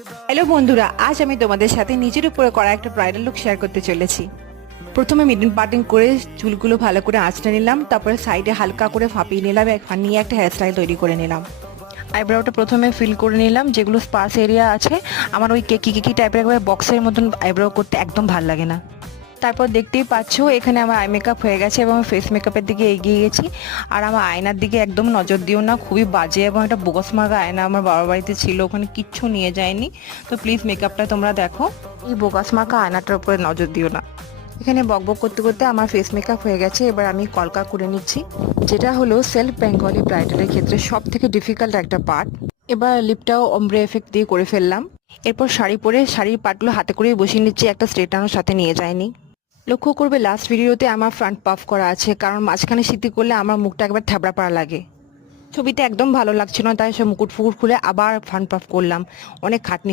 Hello বন্ধুরা, আজ আমি তোমাদের সাথে নিজের উপরে করা একটা ব্রাইডাল লুক শেয়ার করতে চলেছি। প্রথমে মিডল পার্টিং করে চুলগুলো ভালো করে আঁচড়ে নিলাম, তারপরে সাইডে হালকা করে ফাঁপিয়ে নিলাম, নিয়ে একটা হেয়ার স্টাইল তৈরি করে নিলাম। আইব্রোটা প্রথমে ফিল করে নিলাম, যেগুলো স্পার্স এরিয়া আছে আমার ওই কেকি টাইপের একবার বক্সের মতন আইব্রো করতে একদম ভালো লাগে না। তারপর দেখতেই পাচ্ছ এখানে আমার আই মেকআপ হয়ে গেছে এবং ফেস মেকআপের দিকে এগিয়ে গেছি। আর আমার আয়নার দিকে একদম নজর দিও না, খুবই বাজে এবং একটা বোগাস মার্কা আয়না আমার বাবার বাড়িতে ছিল, ওখানে কিচ্ছু নিয়ে যায়নি। তো প্লিজ মেকআপটা তোমরা দেখো, এই বোগাস মার্কা আয়নাটার উপরে নজর দিও না। এখানে বকবক করতে করতে আমার ফেস মেকআপ হয়ে গেছে, এবার আমি কলকা করে নিচ্ছি, যেটা হলো সেলফ বেঙ্গলি ব্রাইডালের ক্ষেত্রে সব থেকে ডিফিকাল্ট একটা পার্ট। এবার লিপটাও অমব্রে এফেক্ট দিয়ে করে ফেললাম। এরপর শাড়ি পরে শাড়ির পাটগুলো হাতে করে বসিয়ে নিচ্ছি, একটা স্ট্রেটানোর সাথে নিয়ে যায়নি। লক্ষ্য করবে লাস্ট ভিডিওতে আমার ফ্রন্ট পাফ করা আছে, কারণ মাঝখানে সিটি করলে আমার মুখটা একবার থ্যাবড়া পাড়া লাগে। ছবিতে একদম ভালো লাগছিল না, তাই সে মুকুট ফুকুট খুলে আবার ফ্রন্ট পাফ করলাম, অনেক খাটনি।